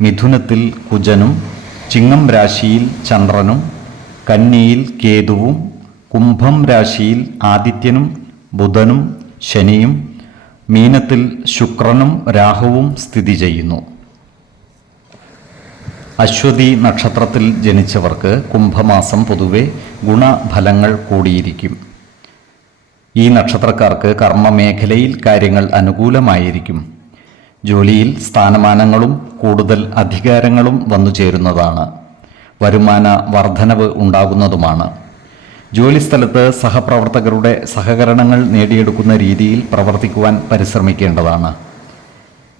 മിഥുനത്തിൽ കുജനും ചിങ്ങം രാശിയിൽ ചന്ദ്രനും കന്നിയിൽ കേതുവും കുംഭം രാശിയിൽ ആദിത്യനും ബുധനും ശനിയും മീനത്തിൽ ശുക്രനും രാഹുവും സ്ഥിതി ചെയ്യുന്നു. അശ്വതി നക്ഷത്രത്തിൽ ജനിച്ചവർക്ക് കുംഭമാസം പൊതുവെ ഗുണഫലങ്ങൾ കൂടിയിരിക്കും. ഈ നക്ഷത്രക്കാർക്ക് കർമ്മമേഖലയിൽ കാര്യങ്ങൾ അനുകൂലമായിരിക്കും. ജോലിയിൽ സ്ഥാനമാനങ്ങളും കൂടുതൽ അധികാരങ്ങളും വന്നു ചേരുന്നതാണ്. വരുമാന വർധനവ് ഉണ്ടാകുന്നതുമാണ്. ജോലിസ്ഥലത്ത് സഹപ്രവർത്തകരുടെ സഹകരണങ്ങൾ നേടിയെടുക്കുന്ന രീതിയിൽ പ്രവർത്തിക്കുവാൻ പരിശ്രമിക്കേണ്ടതാണ്.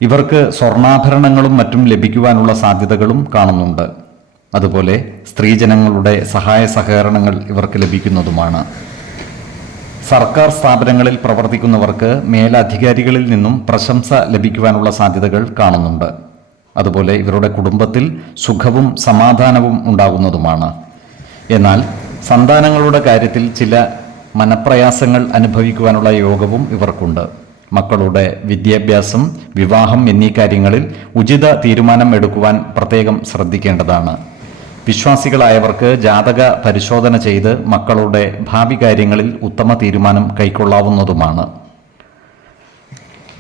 ഇവർക്ക് സ്വർണാഭരണങ്ങളും മറ്റും ലഭിക്കുവാനുള്ള സാധ്യതകളും കാണുന്നുണ്ട്. അതുപോലെ സ്ത്രീജനങ്ങളുടെ സഹായ സഹകരണങ്ങൾ ഇവർക്ക് ലഭിക്കുന്നതുമാണ്. സർക്കാർ സ്ഥാപനങ്ങളിൽ പ്രവർത്തിക്കുന്നവർക്ക് മേലധികാരികളിൽ നിന്നും പ്രശംസ ലഭിക്കുവാനുള്ള സാധ്യതകൾ കാണുന്നുണ്ട്. അതുപോലെ ഇവരുടെ കുടുംബത്തിൽ സുഖവും സമാധാനവും ഉണ്ടാകുന്നതുമാണ്. എന്നാൽ സന്താനങ്ങളുടെ കാര്യത്തിൽ ചില മനപ്രയാസങ്ങൾ അനുഭവിക്കുവാനുള്ള യോഗവും ഇവർക്കുണ്ട്. മക്കളുടെ വിദ്യാഭ്യാസം വിവാഹം എന്നീ കാര്യങ്ങളിൽ ഉചിത തീരുമാനം എടുക്കുവാൻ പ്രത്യേകം ശ്രദ്ധിക്കേണ്ടതാണ്. വിശ്വാസികളായവർക്ക് ജാതക പരിശോധന ചെയ്ത് മക്കളുടെ ഭാവി കാര്യങ്ങളിൽ ഉത്തമ തീരുമാനം കൈക്കൊള്ളാവുന്നതുമാണ്.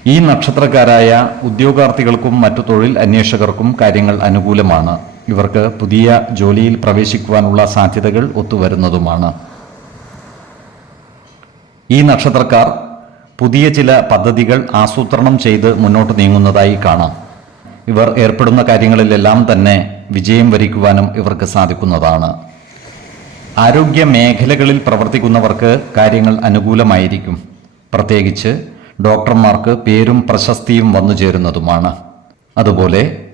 ഈ നക്ഷത്രക്കാരായ ഉദ്യോഗാർത്ഥികൾക്കും മറ്റു തൊഴിൽ അന്വേഷകർക്കും കാര്യങ്ങൾ അനുകൂലമാണ്. ഇവർക്ക് പുതിയ ജോലിയിൽ പ്രവേശിക്കുവാനുള്ള സാധ്യതകൾ ഒത്തുവരുന്നതുമാണ്. ഈ നക്ഷത്രക്കാർ പുതിയ ചില പദ്ധതികൾ ആസൂത്രണം ചെയ്ത് മുന്നോട്ട് നീങ്ങുന്നതായി കാണാം. ഇവർ ഏർപ്പെടുന്ന കാര്യങ്ങളിലെല്ലാം തന്നെ വിജയം വരിക്കുവാനും ഇവർക്ക് സാധിക്കുന്നതാണ്. ആരോഗ്യ മേഖലകളിൽ പ്രവർത്തിക്കുന്നവർക്ക് കാര്യങ്ങൾ അനുകൂലമായിരിക്കും. പ്രത്യേകിച്ച് ഡോക്ടർമാർക്ക് പേരും പ്രശസ്തിയും വന്നു ചേരുന്നതുമാണ്. അതുപോലെ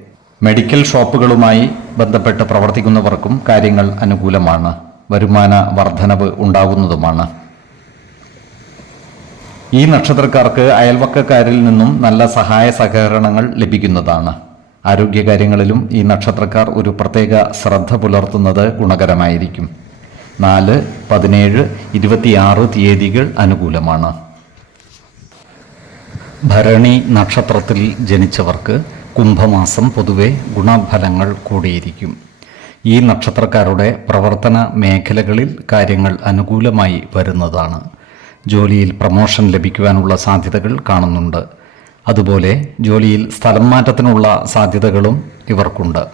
മെഡിക്കൽ ഷോപ്പുകളുമായി ബന്ധപ്പെട്ട് പ്രവർത്തിക്കുന്നവർക്കും കാര്യങ്ങൾ അനുകൂലമാണ്. വരുമാന വർധനവ് ഉണ്ടാകുന്നതുമാണ്. ഈ നക്ഷത്രക്കാർക്ക് അയൽവക്കക്കാരിൽ നിന്നും നല്ല സഹായ സഹകരണങ്ങൾ ലഭിക്കുന്നതാണ്. ആരോഗ്യകാര്യങ്ങളിലും ഈ നക്ഷത്രക്കാർ ഒരു പ്രത്യേക ശ്രദ്ധ പുലർത്തുന്നത് ഗുണകരമായിരിക്കും. നാല് പതിനേഴ് ഇരുപത്തിയാറ് തീയതികൾ അനുകൂലമാണ്. ഭരണി നക്ഷത്രത്തിൽ ജനിച്ചവർക്ക് കുംഭമാസം പൊതുവെ ഗുണഫലങ്ങൾ കൂടിയിരിക്കും. ഈ നക്ഷത്രക്കാരുടെ പ്രവർത്തന മേഖലകളിൽ കാര്യങ്ങൾ അനുകൂലമായി വരുന്നതാണ്. ജോലിയിൽ പ്രമോഷൻ ലഭിക്കുവാനുള്ള സാധ്യതകൾ കാണുന്നുണ്ട്. അതുപോലെ ജോലിയിൽ സ്ഥലം മാറ്റത്തിനുള്ള സാധ്യതകളും ഇവർക്കുണ്ട്.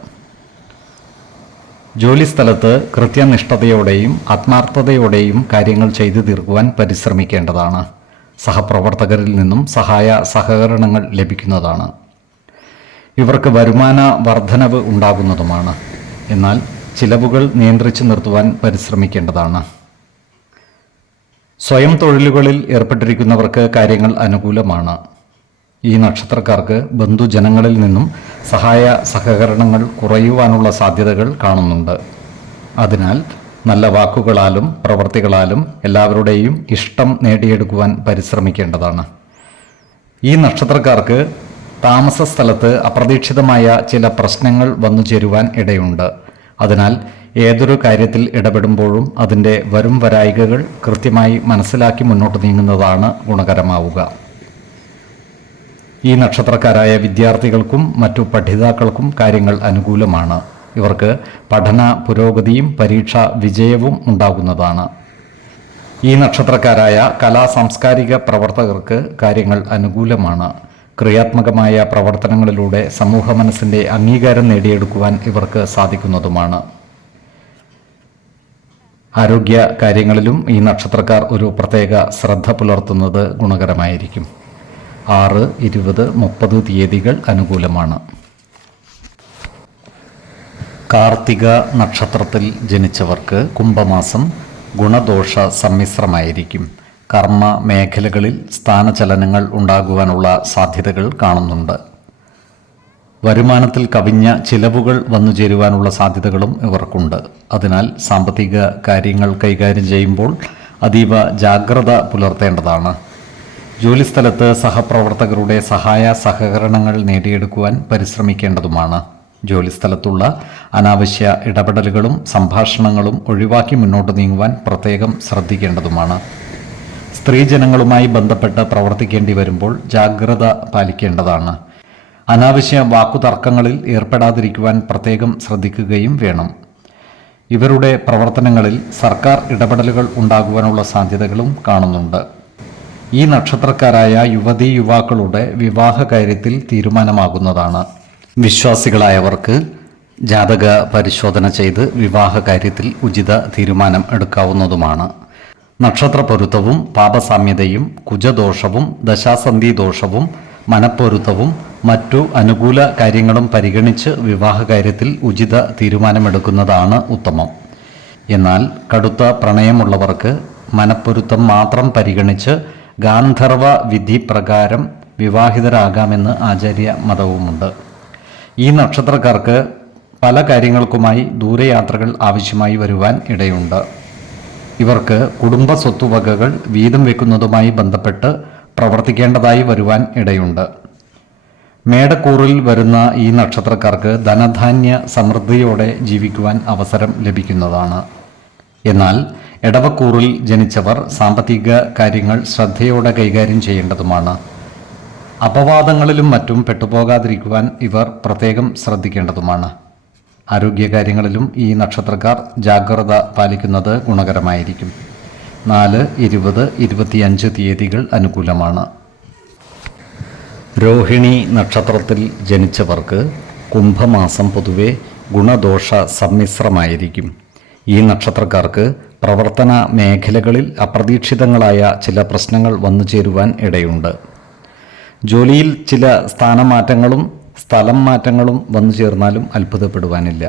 ജോലിസ്ഥലത്ത് കൃത്യനിഷ്ഠതയോടെയും ആത്മാർത്ഥതയോടെയും കാര്യങ്ങൾ ചെയ്തു തീർക്കുവാൻ പരിശ്രമിക്കേണ്ടതാണ്. സഹപ്രവർത്തകരിൽ നിന്നും സഹായ സഹകരണങ്ങൾ ലഭിക്കുന്നതാണ്. ഇവർക്ക് വരുമാന വർധനവ് ഉണ്ടാകുന്നതുമാണ്. എന്നാൽ ചിലവുകൾ നിയന്ത്രിച്ചു നിർത്തുവാൻ പരിശ്രമിക്കേണ്ടതാണ്. സ്വയം തൊഴിലുകളിൽ ഏർപ്പെട്ടിരിക്കുന്നവർക്ക് കാര്യങ്ങൾ അനുകൂലമാണ്. ഈ നക്ഷത്രക്കാർക്ക് ബന്ധുജനങ്ങളിൽ നിന്നും സഹായ സഹകരണങ്ങൾ കുറയുവാനുള്ള സാധ്യതകൾ കാണുന്നുണ്ട്. അതിനാൽ നല്ല വാക്കുകളാലും പ്രവർത്തികളാലും എല്ലാവരുടെയും ഇഷ്ടം നേടിയെടുക്കുവാൻ പരിശ്രമിക്കേണ്ടതാണ്. ഈ നക്ഷത്രക്കാർക്ക് താമസ സ്ഥലത്ത് അപ്രതീക്ഷിതമായ ചില പ്രശ്നങ്ങൾ വന്നു ചേരുവാൻ ഇടയുണ്ട്. അതിനാൽ ഏതൊരു കാര്യത്തിൽ ഇടപെടുമ്പോഴും അതിന്റെ വരും വരായികകൾ കൃത്യമായി മനസ്സിലാക്കി മുന്നോട്ട് നീങ്ങുന്നതാണ് ഗുണകരമാവുക. ഈ നക്ഷത്രക്കാരായ വിദ്യാർത്ഥികൾക്കും മറ്റു പഠിതാക്കൾക്കും കാര്യങ്ങൾ അനുകൂലമാണ്. ഇവർക്ക് പഠന പുരോഗതിയും പരീക്ഷ വിജയവും ഉണ്ടാകുന്നതാണ്. ഈ നക്ഷത്രക്കാരായ കലാ സാംസ്കാരിക പ്രവർത്തകർക്ക് കാര്യങ്ങൾ അനുകൂലമാണ്. ക്രിയാത്മകമായ പ്രവർത്തനങ്ങളിലൂടെ സമൂഹ മനസ്സിന്റെ അംഗീകാരം നേടിയെടുക്കുവാൻ ഇവർക്ക് സാധിക്കുന്നതുമാണ്. ആരോഗ്യ കാര്യങ്ങളിലും ഈ നക്ഷത്രക്കാർ ഒരു പ്രത്യേക ശ്രദ്ധ പുലർത്തുന്നത് ഗുണകരമായിരിക്കും. ആറ് ഇരുപത് മുപ്പത് തീയതികൾ അനുകൂലമാണ്. കാർത്തിക നക്ഷത്രത്തിൽ ജനിച്ചവർക്ക് കുംഭമാസം ഗുണദോഷ സമ്മിശ്രമായിരിക്കും. കർമ്മ മേഖലകളിൽ സ്ഥാനചലനങ്ങൾ ഉണ്ടാകുവാനുള്ള സാധ്യതകൾ കാണുന്നുണ്ട്. വരുമാനത്തിൽ കവിഞ്ഞ ചിലവുകൾ വന്നു ചേരുവാനുള്ള സാധ്യതകളും ഇവർക്കുണ്ട്. അതിനാൽ സാമ്പത്തിക കാര്യങ്ങൾ കൈകാര്യം ചെയ്യുമ്പോൾ അതീവ ജാഗ്രത പുലർത്തേണ്ടതാണ്. ജോലിസ്ഥലത്ത് സഹപ്രവർത്തകരുടെ സഹായ സഹകരണങ്ങൾ നേടിയെടുക്കുവാൻ പരിശ്രമിക്കേണ്ടതുമാണ്. ജോലിസ്ഥലത്തുള്ള അനാവശ്യ ഇടപെടലുകളും സംഭാഷണങ്ങളും ഒഴിവാക്കി മുന്നോട്ട് നീങ്ങുവാൻ പ്രത്യേകം ശ്രദ്ധിക്കേണ്ടതുമാണ്. സ്ത്രീജനങ്ങളുമായി ബന്ധപ്പെട്ട് പ്രവർത്തിക്കേണ്ടി വരുമ്പോൾ ജാഗ്രത പാലിക്കേണ്ടതാണ്. അനാവശ്യ വാക്കുതർക്കങ്ങളിൽ ഏർപ്പെടാതിരിക്കുവാൻ പ്രത്യേകം ശ്രദ്ധിക്കുകയും വേണം. ഇവരുടെ പ്രവർത്തനങ്ങളിൽ സർക്കാർ ഇടപെടലുകൾ ഉണ്ടാകുവാനുള്ള സാധ്യതകളും കാണുന്നുണ്ട്. ഈ നക്ഷത്രക്കാരായ യുവതി യുവാക്കളുടെ വിവാഹ കാര്യത്തിൽ തീരുമാനമാകുന്നതാണ്. വിശ്വാസികളായവർക്ക് ജാതക പരിശോധന ചെയ്ത് വിവാഹ കാര്യത്തിൽ ഉചിത തീരുമാനം എടുക്കാവുന്നതുമാണ്. നക്ഷത്ര പൊരുത്തവും പാപസാമ്യതയും കുജദോഷവും ദശാസന്ധി ദോഷവും മനപ്പൊരുത്തവും മറ്റു അനുകൂല കാര്യങ്ങളും പരിഗണിച്ച് വിവാഹ കാര്യത്തിൽ ഉചിത തീരുമാനമെടുക്കുന്നതാണ് ഉത്തമം. എന്നാൽ കടുത്ത പ്രണയമുള്ളവർക്ക് മനപ്പൊരുത്തം മാത്രം പരിഗണിച്ച് ഗാന്ധർവ വിധി പ്രകാരം വിവാഹിതരാകാമെന്ന് ആചാര്യ മതവുമുണ്ട്. ഈ നക്ഷത്രക്കാർക്ക് പല കാര്യങ്ങൾക്കുമായി ദൂരയാത്രകൾ ആവശ്യമായി വരുവാൻ ഇടയുണ്ട്. ഇവർക്ക് കുടുംബ സ്വത്തുവകകൾ വീതം വെക്കുന്നതുമായി ബന്ധപ്പെട്ട് പ്രവർത്തിക്കേണ്ടതായി വരുവാൻ ഇടയുണ്ട്. മേടക്കൂറിൽ വരുന്ന ഈ നക്ഷത്രക്കാർക്ക് ധനധാന്യ സമൃദ്ധിയോടെ ജീവിക്കുവാൻ അവസരം ലഭിക്കുന്നതാണ്. എന്നാൽ എടവക്കൂറിൽ ജനിച്ചവർ സാമ്പത്തിക കാര്യങ്ങൾ ശ്രദ്ധയോടെ കൈകാര്യം ചെയ്യേണ്ടതുമാണ്. അപവാദങ്ങളിലും മറ്റും പെട്ടുപോകാതിരിക്കുവാൻ ഇവർ പ്രത്യേകം ശ്രദ്ധിക്കേണ്ടതുമാണ്. ആരോഗ്യകാര്യങ്ങളിലും ഈ നക്ഷത്രക്കാർ ജാഗ്രത പാലിക്കുന്നത് ഗുണകരമായിരിക്കും. നാല് ഇരുപത് ഇരുപത്തിയഞ്ച് തീയതികൾ അനുകൂലമാണ്. രോഹിണി നക്ഷത്രത്തിൽ ജനിച്ചവർക്ക് കുംഭമാസം പൊതുവെ ഗുണദോഷ സമ്മിശ്രമായിരിക്കും. ഈ നക്ഷത്രക്കാർക്ക് പ്രവർത്തന മേഖലകളിൽ അപ്രതീക്ഷിതങ്ങളായ ചില പ്രശ്നങ്ങൾ വന്നു ചേരുവാൻ ഇടയുണ്ട്. ജോലിയിൽ ചില സ്ഥാനമാറ്റങ്ങളും സ്ഥലം മാറ്റങ്ങളും വന്നു ചേർന്നാലും അത്ഭുതപ്പെടുവാനില്ല.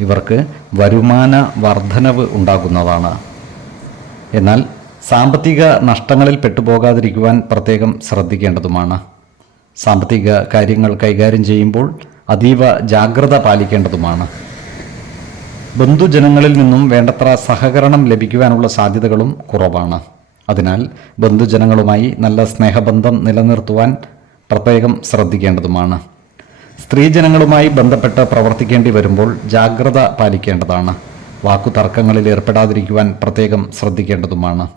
ഇവർക്ക് വരുമാന വർധനവ് ഉണ്ടാകുന്നതാണ്. എന്നാൽ സാമ്പത്തിക നഷ്ടങ്ങളിൽ പെട്ടുപോകാതിരിക്കുവാൻ പ്രത്യേകം ശ്രദ്ധിക്കേണ്ടതുമാണ്. സാമ്പത്തിക കാര്യങ്ങൾ കൈകാര്യം ചെയ്യുമ്പോൾ അതീവ ജാഗ്രത പാലിക്കേണ്ടതുമാണ്. ബന്ധുജനങ്ങളിൽ നിന്നും വേണ്ടത്ര സഹകരണം ലഭിക്കുവാനുള്ള സാധ്യതകളും കുറവാണ്. അതിനാൽ ബന്ധുജനങ്ങളുമായി നല്ല സ്നേഹബന്ധം നിലനിർത്തുവാൻ പ്രത്യേകം ശ്രദ്ധിക്കേണ്ടതുമാണ്. സ്ത്രീജനങ്ങളുമായി ബന്ധപ്പെട്ട് പ്രവർത്തിക്കേണ്ടി വരുമ്പോൾ ജാഗ്രത പാലിക്കേണ്ടതാണ്. വാക്കുതർക്കങ്ങളിൽ ഏർപ്പെടാതിരിക്കുവാൻ പ്രത്യേകം ശ്രദ്ധിക്കേണ്ടതുമാണ്.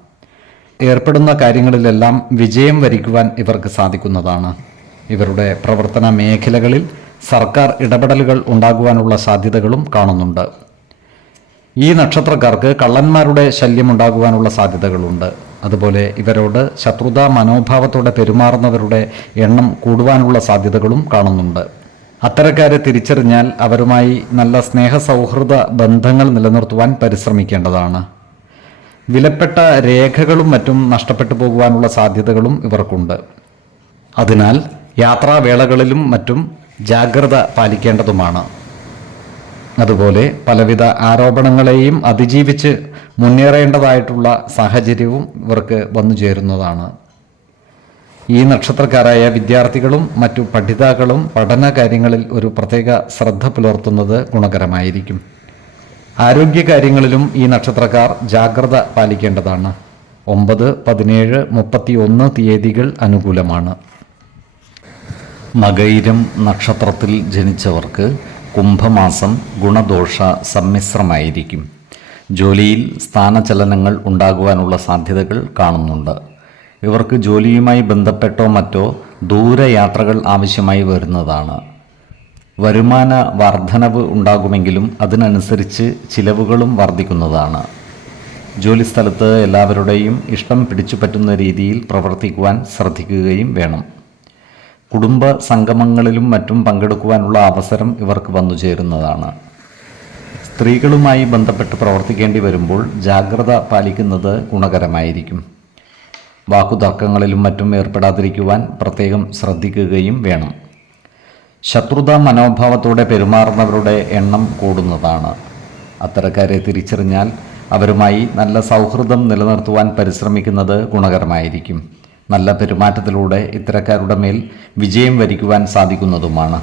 ഏർപ്പെടുന്ന കാര്യങ്ങളിലെല്ലാം വിജയം വരിക്കുവാൻ ഇവർക്ക് സാധിക്കുന്നതാണ്. ഇവരുടെ പ്രവർത്തന മേഖലകളിൽ സർക്കാർ ഇടപെടലുകൾ ഉണ്ടാകുവാനുള്ള സാധ്യതകളും കാണുന്നുണ്ട്. ഈ നക്ഷത്രക്കാർക്ക് കള്ളന്മാരുടെ ശല്യം ഉണ്ടാകുവാനുള്ള സാധ്യതകളുണ്ട്. അതുപോലെ ഇവരോട് ശത്രുതാ മനോഭാവത്തോടെ പെരുമാറുന്നവരുടെ എണ്ണം കൂടുവാനുള്ള സാധ്യതകളും കാണുന്നുണ്ട്. അത്തരക്കാരെ തിരിച്ചറിഞ്ഞാൽ അവരുമായി നല്ല സ്നേഹ സൗഹൃദ ബന്ധങ്ങൾ നിലനിർത്തുവാൻ പരിശ്രമിക്കേണ്ടതാണ്. വിലപ്പെട്ട രേഖകളും മറ്റും നഷ്ടപ്പെട്ടു പോകുവാനുള്ള സാധ്യതകളും ഇവർക്കുണ്ട്. അതിനാൽ യാത്രാവേളകളിലും മറ്റും ജാഗ്രത പാലിക്കേണ്ടതുമാണ്. അതുപോലെ പലവിധ ആരോപണങ്ങളെയും അതിജീവിച്ച് മുന്നേറേണ്ടതായിട്ടുള്ള സാഹചര്യവും ഇവർക്ക് വന്നു ചേരുന്നതാണ്. ഈ നക്ഷത്രക്കാരായ വിദ്യാർത്ഥികളും മറ്റു പഠിതാക്കളും പഠന കാര്യങ്ങളിൽ ഒരു പ്രത്യേക ശ്രദ്ധ പുലർത്തുന്നത് ഗുണകരമായിരിക്കും. ആരോഗ്യകാര്യങ്ങളിലും ഈ നക്ഷത്രക്കാർ ജാഗ്രത പാലിക്കേണ്ടതാണ്. ഒമ്പത് പതിനേഴ് മുപ്പത്തി ഒന്ന് തീയതികൾ അനുകൂലമാണ്. മകൈരം നക്ഷത്രത്തിൽ ജനിച്ചവർക്ക് കുംഭമാസം ഗുണദോഷ സമ്മിശ്രമായിരിക്കും. ജോലിയിൽ സ്ഥാനചലനങ്ങൾ ഉണ്ടാകുവാനുള്ള സാധ്യതകൾ കാണുന്നുണ്ട്. ഇവർക്ക് ജോലിയുമായി ബന്ധപ്പെട്ടോ മറ്റോ ദൂരയാത്രകൾ ആവശ്യമായി വരുന്നതാണ്. വരുമാന വർധനവ് ഉണ്ടാകുമെങ്കിലും അതിനനുസരിച്ച് ചിലവുകളും വർദ്ധിക്കുന്നതാണ് ജോലിസ്ഥലത്ത് എല്ലാവരുടെയും ഇഷ്ടം പിടിച്ചുപറ്റുന്ന രീതിയിൽ പ്രവർത്തിക്കുവാൻ ശ്രദ്ധിക്കുകയും വേണം. കുടുംബ സംഗമങ്ങളിലും മറ്റും പങ്കെടുക്കുവാനുള്ള അവസരം ഇവർക്ക് വന്നു ചേരുന്നതാണ്. സ്ത്രീകളുമായി ബന്ധപ്പെട്ട് പ്രവർത്തിക്കേണ്ടി വരുമ്പോൾ ജാഗ്രത പാലിക്കുന്നത് ഗുണകരമായിരിക്കും. വാക്കുതർക്കങ്ങളിലും മറ്റും ഏർപ്പെടാതിരിക്കുവാൻ പ്രത്യേകം ശ്രദ്ധിക്കുകയും വേണം. ശത്രുതാ മനോഭാവത്തോടെ പെരുമാറുന്നവരുടെ എണ്ണം കൂടുന്നതാണ്. അത്തരക്കാരെ തിരിച്ചറിഞ്ഞാൽ അവരുമായി നല്ല സൗഹൃദം നിലനിർത്തുവാൻ പരിശ്രമിക്കുന്നത് ഗുണകരമായിരിക്കും. നല്ല പെരുമാറ്റത്തിലൂടെ ഇത്തരക്കാരുടെ മേൽ വിജയം വരിക്കുവാൻ സാധിക്കുന്നതുമാണ്.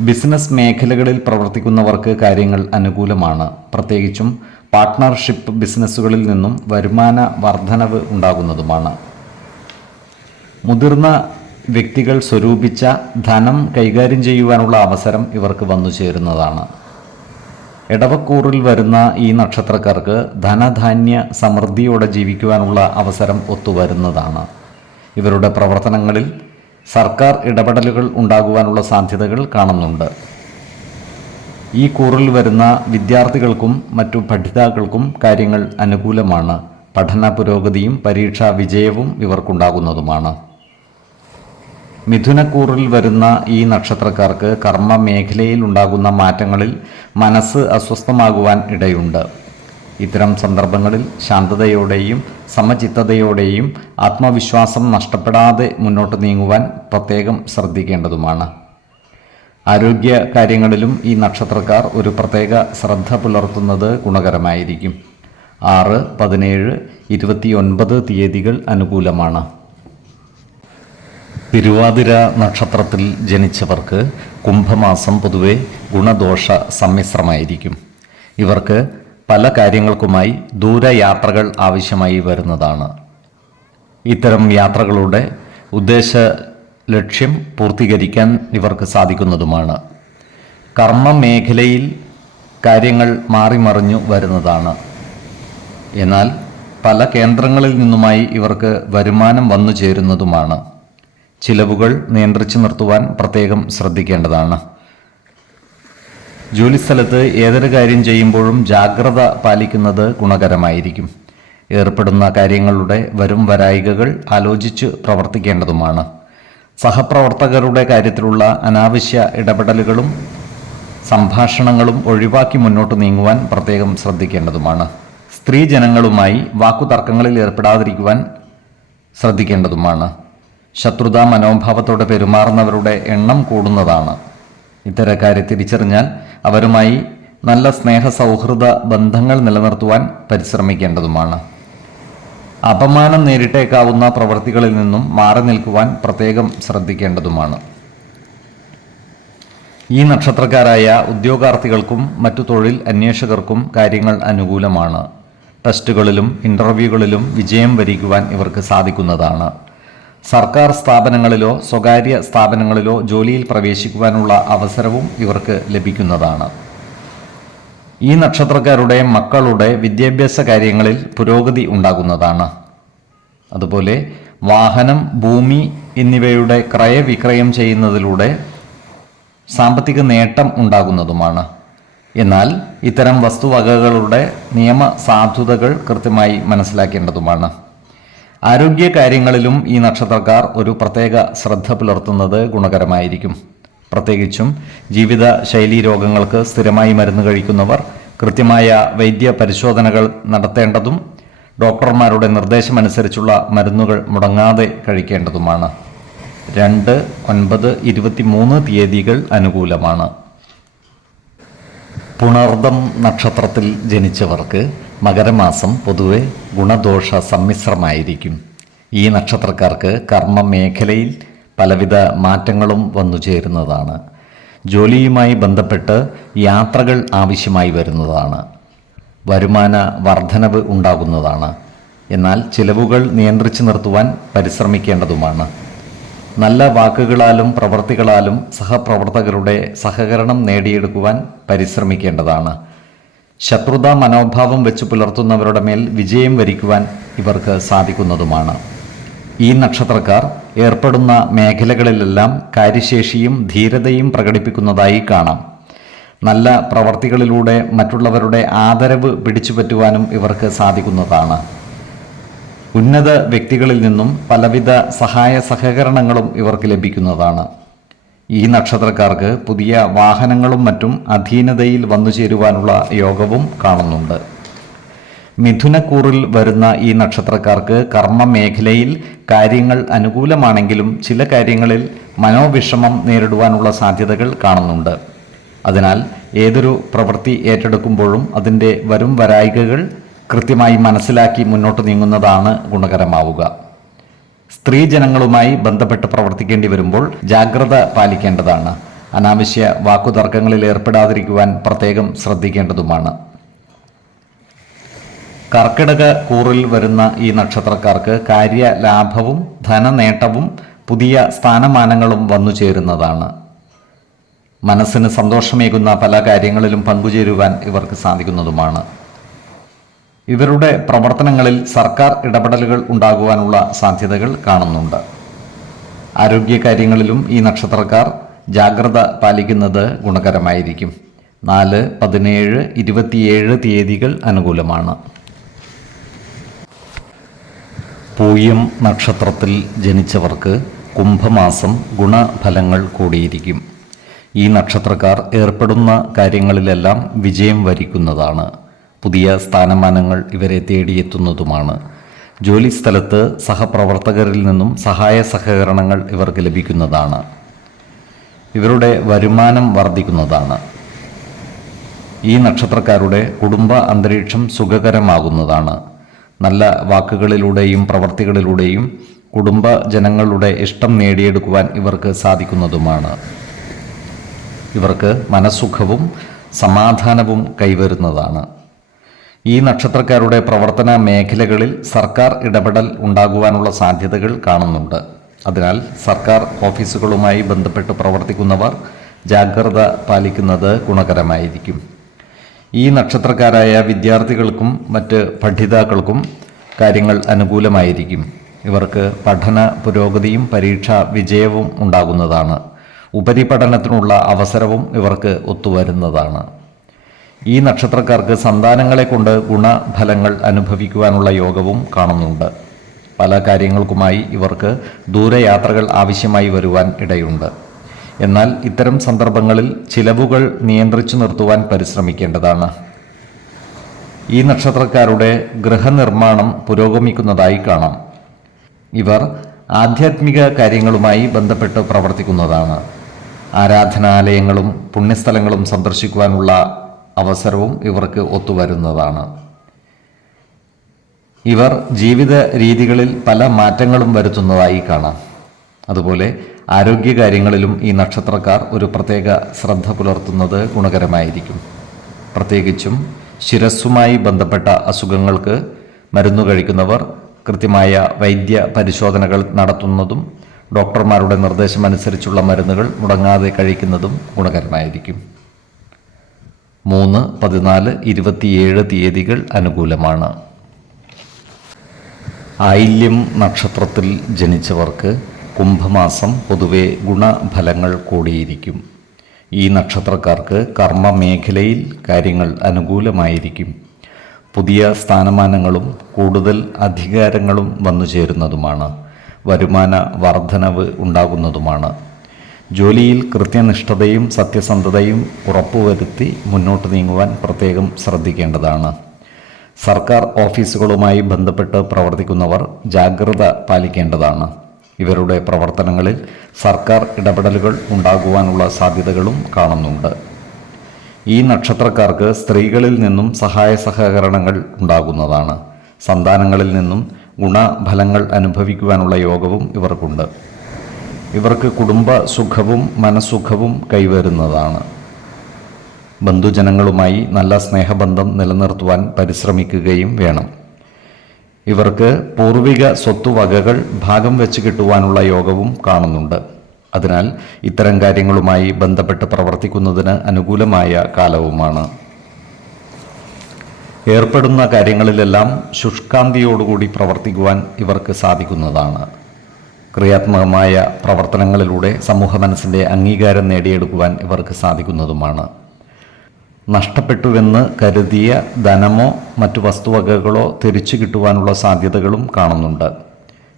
ബിസിനസ് മേഖലകളിൽ പ്രവർത്തിക്കുന്നവർക്ക് കാര്യങ്ങൾ അനുകൂലമാണ്. പ്രത്യേകിച്ചും പാർട്ട്ണർഷിപ്പ് ബിസിനസ്സുകളിൽ നിന്നും വരുമാന വർധനവ് ഉണ്ടാകുന്നതുമാണ്. മുതിർന്ന വ്യക്തികൾ സ്വരൂപിച്ച ധനം കൈകാര്യം ചെയ്യുവാനുള്ള അവസരം ഇവർക്ക് വന്നു ചേരുന്നതാണ്. ഇടവക്കൂറിൽ വരുന്ന ഈ നക്ഷത്രക്കാർക്ക് ധനധാന്യ സമൃദ്ധിയോടെ ജീവിക്കുവാനുള്ള അവസരം ഒത്തുവരുന്നതാണ്. ഇവരുടെ പ്രവർത്തനങ്ങളിൽ സർക്കാർ ഇടപെടലുകൾ ഉണ്ടാകുവാനുള്ള സാധ്യതകൾ കാണുന്നുണ്ട്. ഈ കൂറിൽ വരുന്ന വിദ്യാർത്ഥികൾക്കും മറ്റു പഠിതാക്കൾക്കും കാര്യങ്ങൾ അനുകൂലമാണ്. പഠന പുരോഗതിയും പരീക്ഷാ വിജയവും ഇവർക്കുണ്ടാകുന്നതുമാണ്. മിഥുനക്കൂറിൽ വരുന്ന ഈ നക്ഷത്രക്കാർക്ക് കർമ്മ മേഖലയിൽ ഉണ്ടാകുന്ന മാറ്റങ്ങളിൽ മനസ്സ് അസ്വസ്ഥമാകുവാൻ ഇടയുണ്ട്. ഇത്തരം സന്ദർഭങ്ങളിൽ ശാന്തതയോടെയും സമചിത്തതയോടെയും ആത്മവിശ്വാസം നഷ്ടപ്പെടാതെ മുന്നോട്ട് നീങ്ങുവാൻ പ്രത്യേകം ശ്രദ്ധിക്കേണ്ടതുമാണ്. ആരോഗ്യ കാര്യങ്ങളിലും ഈ നക്ഷത്രക്കാർ ഒരു പ്രത്യേക ശ്രദ്ധ പുലർത്തുന്നത് ഗുണകരമായിരിക്കും. ആറ് പതിനേഴ് ഇരുപത്തിയൊൻപത് തീയതികൾ അനുകൂലമാണ്. തിരുവാതിര നക്ഷത്രത്തിൽ ജനിച്ചവർക്ക് കുംഭമാസം പൊതുവെ ഗുണദോഷ സമ്മിശ്രമായിരിക്കും. ഇവർക്ക് പല കാര്യങ്ങൾക്കുമായി ദൂരയാത്രകൾ ആവശ്യമായി വരുന്നതാണ്. ഇത്തരം യാത്രകളുടെ ഉദ്ദേശ ലക്ഷ്യം പൂർത്തീകരിക്കാൻ ഇവർക്ക് സാധിക്കുന്നതുമാണ്. കർമ്മ മേഖലയിൽ കാര്യങ്ങൾ മാറിമറിഞ്ഞു വരുന്നതാണ്. എന്നാൽ പല കേന്ദ്രങ്ങളിൽ നിന്നുമായി ഇവർക്ക് വരുമാനം വന്നു ചേരുന്നതുമാണ്. ചിലവുകൾ നിയന്ത്രിച്ചു നിർത്തുവാൻ പ്രത്യേകം ശ്രദ്ധിക്കേണ്ടതാണ്. ജോലിസ്ഥലത്ത് ഏതൊരു കാര്യം ചെയ്യുമ്പോഴും ജാഗ്രത പാലിക്കുന്നത് ഗുണകരമായിരിക്കും. ഏർപ്പെടുന്ന കാര്യങ്ങളുടെ വരും വരായികകൾ ആലോചിച്ച് പ്രവർത്തിക്കേണ്ടതുമാണ്. സഹപ്രവർത്തകരുടെ കാര്യത്തിലുള്ള അനാവശ്യ ഇടപെടലുകളും സംഭാഷണങ്ങളും ഒഴിവാക്കി മുന്നോട്ട് നീങ്ങുവാൻ പ്രത്യേകം ശ്രദ്ധിക്കേണ്ടതുമാണ്. സ്ത്രീജനങ്ങളുമായി വാക്കുതർക്കങ്ങളിൽ ഏർപ്പെടാതിരിക്കുവാൻ ശ്രദ്ധിക്കേണ്ടതുമാണ്. ശത്രുതാ മനോഭാവത്തോടെ പെരുമാറുന്നവരുടെ എണ്ണം കൂടുന്നതാണ്. ഇത്തരക്കാരെ തിരിച്ചറിഞ്ഞാൽ അവരുമായി നല്ല സ്നേഹ സൗഹൃദ ബന്ധങ്ങൾ നിലനിർത്തുവാൻ പരിശ്രമിക്കേണ്ടതുമാണ്. അപമാനം നേരിട്ടേക്കാവുന്ന പ്രവൃത്തികളിൽ നിന്നും മാറി നിൽക്കുവാൻ പ്രത്യേകം ശ്രദ്ധിക്കേണ്ടതുമാണ്. ഈ നക്ഷത്രക്കാരായ ഉദ്യോഗാർത്ഥികൾക്കും മറ്റു തൊഴിൽ അന്വേഷകർക്കും കാര്യങ്ങൾ അനുകൂലമാണ്. ടെസ്റ്റുകളിലും ഇന്റർവ്യൂകളിലും വിജയം വരിക്കുവാൻ ഇവർക്ക് സാധിക്കുന്നതാണ്. സർക്കാർ സ്ഥാപനങ്ങളിലോ സ്വകാര്യ സ്ഥാപനങ്ങളിലോ ജോലിയിൽ പ്രവേശിക്കുവാനുള്ള അവസരവും ഇവർക്ക് ലഭിക്കുന്നതാണ്. ഈ നക്ഷത്രക്കാരുടെ മക്കളുടെ വിദ്യാഭ്യാസ കാര്യങ്ങളിൽ പുരോഗതി ഉണ്ടാകുന്നതാണ്. അതുപോലെ വാഹനം ഭൂമി എന്നിവയുടെ ക്രയവിക്രയം ചെയ്യുന്നതിലൂടെ സാമ്പത്തിക നേട്ടം ഉണ്ടാകുന്നതുമാണ്. എന്നാൽ ഇത്തരം വസ്തുവകകളുടെ നിയമ സാധുതകൾ കൃത്യമായി മനസ്സിലാക്കേണ്ടതുമാണ്. ആരോഗ്യ കാര്യങ്ങളിലും ഈ നക്ഷത്രക്കാർ ഒരു പ്രത്യേക ശ്രദ്ധ പുലർത്തുന്നത് ഗുണകരമായിരിക്കും. പ്രത്യേകിച്ചും ജീവിത ശൈലീ രോഗങ്ങൾക്ക് സ്ഥിരമായി മരുന്ന് കഴിക്കുന്നവർ കൃത്യമായ വൈദ്യ പരിശോധനകൾ നടത്തേണ്ടതും ഡോക്ടർമാരുടെ നിർദ്ദേശമനുസരിച്ചുള്ള മരുന്നുകൾ മുടങ്ങാതെ കഴിക്കേണ്ടതുമാണ്. രണ്ട് ഒൻപത് ഇരുപത്തിമൂന്ന് തീയതികൾ അനുകൂലമാണ്. പുണർദം നക്ഷത്രത്തിൽ ജനിച്ചവർക്ക് മകരമാസം പൊതുവെ ഗുണദോഷ സമ്മിശ്രമായിരിക്കും. ഈ നക്ഷത്രക്കാർക്ക് കർമ്മ മേഖലയിൽ പലവിധ മാറ്റങ്ങളും വന്നു ചേരുന്നതാണ്. ജോലിയുമായി ബന്ധപ്പെട്ട് യാത്രകൾ ആവശ്യമായി വരുന്നതാണ്. വരുമാന വർധനവ് ഉണ്ടാകുന്നതാണ്. എന്നാൽ ചിലവുകൾ നിയന്ത്രിച്ചു നിർത്തുവാൻ പരിശ്രമിക്കേണ്ടതുമാണ്. നല്ല വാക്കുകളാലും പ്രവൃത്തികളാലും സഹപ്രവർത്തകരുടെ സഹകരണം നേടിയെടുക്കുവാൻ പരിശ്രമിക്കേണ്ടതാണ്. ശത്രുതാ മനോഭാവം വെച്ച് പുലർത്തുന്നവരുടെ മേൽ വിജയം വരിക്കുവാൻ ഇവർക്ക് സാധിക്കുന്നതുമാണ്. ഈ നക്ഷത്രക്കാർ ഏർപ്പെടുന്ന മേഖലകളിലെല്ലാം കാര്യശേഷിയും ധീരതയും പ്രകടിപ്പിക്കുന്നതായി കാണാം. നല്ല പ്രവർത്തികളിലൂടെ മറ്റുള്ളവരുടെ ആദരവ് പിടിച്ചുപറ്റുവാനും ഇവർക്ക് സാധിക്കുന്നതാണ്. ഉന്നത വ്യക്തികളിൽ നിന്നും പലവിധ സഹായ സഹകരണങ്ങളും ഇവർക്ക് ലഭിക്കുന്നതാണ്. ഈ നക്ഷത്രക്കാർക്ക് പുതിയ വാഹനങ്ങളും മറ്റും അധീനതയിൽ വന്നു ചേരുവാനുള്ള യോഗവും കാണുന്നുണ്ട്. മിഥുനക്കൂറിൽ വരുന്ന ഈ നക്ഷത്രക്കാർക്ക് കർമ്മ മേഖലയിൽ കാര്യങ്ങൾ അനുകൂലമാണെങ്കിലും ചില കാര്യങ്ങളിൽ മനോവിഷമം നേരിടുവാനുള്ള സാധ്യതകൾ കാണുന്നുണ്ട്. അതിനാൽ ഏതൊരു പ്രവൃത്തി ഏറ്റെടുക്കുമ്പോഴും അതിന്റെ വരും വരായികകൾ കൃത്യമായി മനസ്സിലാക്കി മുന്നോട്ട് നീങ്ങുന്നതാണ് ഗുണകരമാവുക. സ്ത്രീജനങ്ങളുമായി ബന്ധപ്പെട്ട് പ്രവർത്തിക്കേണ്ടി വരുമ്പോൾ ജാഗ്രത പാലിക്കേണ്ടതാണ്. അനാവശ്യ വാക്കുതർക്കങ്ങളിൽ ഏർപ്പെടാതിരിക്കുവാൻ പ്രത്യേകം ശ്രദ്ധിക്കേണ്ടതുമാണ്. കർക്കിടക കൂറിൽ വരുന്ന ഈ നക്ഷത്രക്കാർക്ക് കാര്യ ലാഭവും ധനനേട്ടവും പുതിയ സ്ഥാനമാനങ്ങളും വന്നു ചേരുന്നതാണ്. മനസ്സിന് സന്തോഷമേകുന്ന പല കാര്യങ്ങളിലും പങ്കുചേരുവാൻ ഇവർക്ക് സാധിക്കുന്നതുമാണ്. ഇവരുടെ പ്രവർത്തനങ്ങളിൽ സർക്കാർ ഇടപെടലുകൾ ഉണ്ടാകുവാനുള്ള സാധ്യതകൾ കാണുന്നുണ്ട്. ആരോഗ്യകാര്യങ്ങളിലും ഈ നക്ഷത്രക്കാർ ജാഗ്രത പാലിക്കുന്നത് ഗുണകരമായിരിക്കും. നാല് പതിനേഴ് ഇരുപത്തിയേഴ് തീയതികൾ അനുകൂലമാണ്. പൂയം നക്ഷത്രത്തിൽ ജനിച്ചവർക്ക് കുംഭമാസം ഗുണഫലങ്ങൾ കൂടിയിരിക്കും. ഈ നക്ഷത്രക്കാർ ഏർപ്പെടുന്ന കാര്യങ്ങളിലെല്ലാം വിജയം വരിക്കുന്നതാണ്. പുതിയ സ്ഥാനമാനങ്ങൾ ഇവരെ തേടിയെത്തുന്നതുമാണ്. ജോലി സ്ഥലത്ത് സഹപ്രവർത്തകരിൽ നിന്നും സഹായ സഹകരണങ്ങൾ ഇവർക്ക് ലഭിക്കുന്നതാണ്. ഇവരുടെ വരുമാനം വർദ്ധിക്കുന്നതാണ്. ഈ നക്ഷത്രക്കാരുടെ കുടുംബ അന്തരീക്ഷം സുഖകരമാകുന്നതാണ്. നല്ല വാക്കുകളിലൂടെയും പ്രവർത്തികളിലൂടെയും കുടുംബ ജനങ്ങളുടെ ഇഷ്ടം നേടിയെടുക്കുവാൻ ഇവർക്ക് സാധിക്കുന്നതുമാണ്. ഇവർക്ക് മനസ്സുഖവും സമാധാനവും കൈവരുന്നതാണ്. ഈ നക്ഷത്രക്കാരുടെ പ്രവർത്തന മേഖലകളിൽ സർക്കാർ ഇടപെടൽ ഉണ്ടാകുവാനുള്ള സാധ്യതകൾ കാണുന്നുണ്ട്. അതിനാൽ സർക്കാർ ഓഫീസുകളുമായി ബന്ധപ്പെട്ട് പ്രവർത്തിക്കുന്നവർ ജാഗ്രത പാലിക്കുന്നത് ഗുണകരമായിരിക്കും. ഈ നക്ഷത്രക്കാരായ വിദ്യാർത്ഥികൾക്കും മറ്റ് പഠിതാക്കൾക്കും കാര്യങ്ങൾ അനുകൂലമായിരിക്കും. ഇവർക്ക് പഠന പുരോഗതിയും പരീക്ഷാ വിജയവും ഉണ്ടാകുന്നതാണ്. ഉപരിപഠനത്തിനുള്ള അവസരവും ഇവർക്ക് ഒത്തുവരുന്നതാണ്. ഈ നക്ഷത്രക്കാർക്ക് സന്താനങ്ങളെ കൊണ്ട് ഗുണഫലങ്ങൾ അനുഭവിക്കുവാനുള്ള യോഗവും കാണുന്നുണ്ട്. പല കാര്യങ്ങൾക്കുമായി ഇവർക്ക് ദൂരയാത്രകൾ ആവശ്യമായി വരുവാൻ ഇടയുണ്ട്. എന്നാൽ ഇത്തരം സന്ദർഭങ്ങളിൽ ചിലവുകൾ നിയന്ത്രിച്ചു നിർത്തുവാൻ പരിശ്രമിക്കേണ്ടതാണ്. ഈ നക്ഷത്രക്കാരുടെ ഗൃഹനിർമ്മാണം പുരോഗമിക്കുന്നതായി കാണാം. ഇവർ ആധ്യാത്മിക കാര്യങ്ങളുമായി ബന്ധപ്പെട്ട് പ്രവർത്തിക്കുന്നതാണ്. ആരാധനാലയങ്ങളും പുണ്യസ്ഥലങ്ങളും സന്ദർശിക്കുവാനുള്ള അവസരവും ഇവർക്ക് ഒത്തുവരുന്നതാണ്. ഇവർ ജീവിത രീതികളിൽ പല മാറ്റങ്ങളും വരുത്തുന്നതായി കാണാം. അതുപോലെ ആരോഗ്യകാര്യങ്ങളിലും ഈ നക്ഷത്രക്കാർ ഒരു പ്രത്യേക ശ്രദ്ധ പുലർത്തുന്നത് ഗുണകരമായിരിക്കും. പ്രത്യേകിച്ചും ശിരസ്സുമായി ബന്ധപ്പെട്ട അസുഖങ്ങൾക്ക് മരുന്ന് കഴിക്കുന്നവർ കൃത്യമായ വൈദ്യ പരിശോധനകൾ നടത്തുന്നതും ഡോക്ടർമാരുടെ നിർദ്ദേശമനുസരിച്ചുള്ള മരുന്നുകൾ മുടങ്ങാതെ കഴിക്കുന്നതും ഗുണകരമായിരിക്കും. മൂന്ന് പതിനാല് ഇരുപത്തിയേഴ് തീയതികൾ അനുകൂലമാണ്. ആയില്യം നക്ഷത്രത്തിൽ ജനിച്ചവർക്ക് കുംഭമാസം പൊതുവെ ഗുണഫലങ്ങൾ കൂടിയിരിക്കും. ഈ നക്ഷത്രക്കാർക്ക് കർമ്മ മേഖലയിൽ കാര്യങ്ങൾ അനുകൂലമായിരിക്കും. പുതിയ സ്ഥാനമാനങ്ങളും കൂടുതൽ അധികാരങ്ങളും വന്നു ചേരുന്നതുമാണ് വരുമാന വർധനവ് ഉണ്ടാകുന്നതുമാണ്. ജോലിയിൽ കൃത്യനിഷ്ഠതയും സത്യസന്ധതയും ഉറപ്പുവരുത്തി മുന്നോട്ട് നീങ്ങുവാൻ പ്രത്യേകം ശ്രദ്ധിക്കേണ്ടതാണ്. സർക്കാർ ഓഫീസുകളുമായി ബന്ധപ്പെട്ട് പ്രവർത്തിക്കുന്നവർ ജാഗ്രത പാലിക്കേണ്ടതാണ്. ഇവരുടെ പ്രവർത്തനങ്ങളിൽ സർക്കാർ ഇടപെടലുകൾ ഉണ്ടാകുവാനുള്ള സാധ്യതകളും കാണുന്നുണ്ട്. ഈ നക്ഷത്രക്കാർക്ക് സ്ത്രീകളിൽ നിന്നും സഹായ സഹകരണങ്ങൾ ഉണ്ടാകുന്നതാണ്. സന്താനങ്ങളിൽ നിന്നും ഗുണഫലങ്ങൾ അനുഭവിക്കുവാനുള്ള യോഗവും ഇവർക്കുണ്ട്. ഇവർക്ക് കുടുംബ സുഖവും മനസ്സുഖവും കൈവരുന്നതാണ്. ബന്ധുജനങ്ങളുമായി നല്ല സ്നേഹബന്ധം നിലനിർത്തുവാൻ പരിശ്രമിക്കുകയും വേണം. ഇവർക്ക് പൂർവിക സ്വത്തുവകകൾ ഭാഗം വെച്ച് കിട്ടുവാനുള്ള യോഗവും കാണുന്നുണ്ട്. അതിനാൽ ഇത്തരം കാര്യങ്ങളുമായി ബന്ധപ്പെട്ട് പ്രവർത്തിക്കുന്നതിന് അനുകൂലമായ കാലവുമാണ്. ഏർപ്പെടുന്ന കാര്യങ്ങളിലെല്ലാം ശുഷ്കാന്തിയോടുകൂടി പ്രവർത്തിക്കുവാൻ ഇവർക്ക് സാധിക്കുന്നതാണ്. ക്രിയാത്മകമായ പ്രവർത്തനങ്ങളിലൂടെ സമൂഹ മനസ്സിന്റെ അംഗീകാരം നേടിയെടുക്കുവാൻ ഇവർക്ക് സാധിക്കുന്നതുമാണ്. നഷ്ടപ്പെട്ടുവെന്ന് കരുതിയ ധനമോ മറ്റു വസ്തുവകകളോ തിരിച്ചു കിട്ടുവാനുള്ള സാധ്യതകളും കാണുന്നുണ്ട്.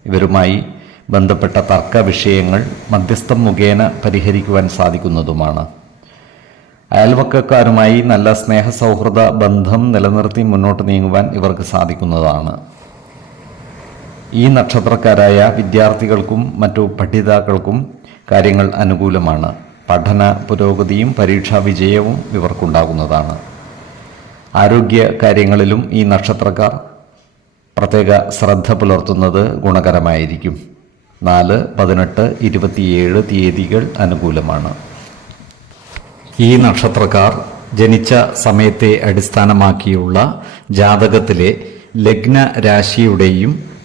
ഇവരുമായി ബന്ധപ്പെട്ട തർക്ക വിഷയങ്ങൾ മധ്യസ്ഥം മുഖേന പരിഹരിക്കുവാൻ സാധിക്കുന്നതുമാണ്. അയൽവക്കക്കാരുമായി നല്ല സ്നേഹ സൗഹൃദ ബന്ധം നിലനിർത്തി മുന്നോട്ട് നീങ്ങുവാൻ ഇവർക്ക് സാധിക്കുന്നതാണ്. ഈ നക്ഷത്രക്കാരായ വിദ്യാർത്ഥികൾക്കും മറ്റു പഠിതാക്കൾക്കും കാര്യങ്ങൾ അനുകൂലമാണ്. പഠന പുരോഗതിയും പരീക്ഷാ വിജയവും ഇവർക്കുണ്ടാകുന്നതാണ്. ആരോഗ്യ കാര്യങ്ങളിലും ഈ നക്ഷത്രക്കാർ പ്രത്യേക ശ്രദ്ധ പുലർത്തുന്നത് ഗുണകരമായിരിക്കും. നാല് പതിനെട്ട് ഇരുപത്തിയേഴ് തീയതികൾ അനുകൂലമാണ്. ഈ നക്ഷത്രക്കാർ ജനിച്ച സമയത്തെ അടിസ്ഥാനമാക്കിയുള്ള ജാതകത്തിലെ ലഗ്ന രാശിയുടെയും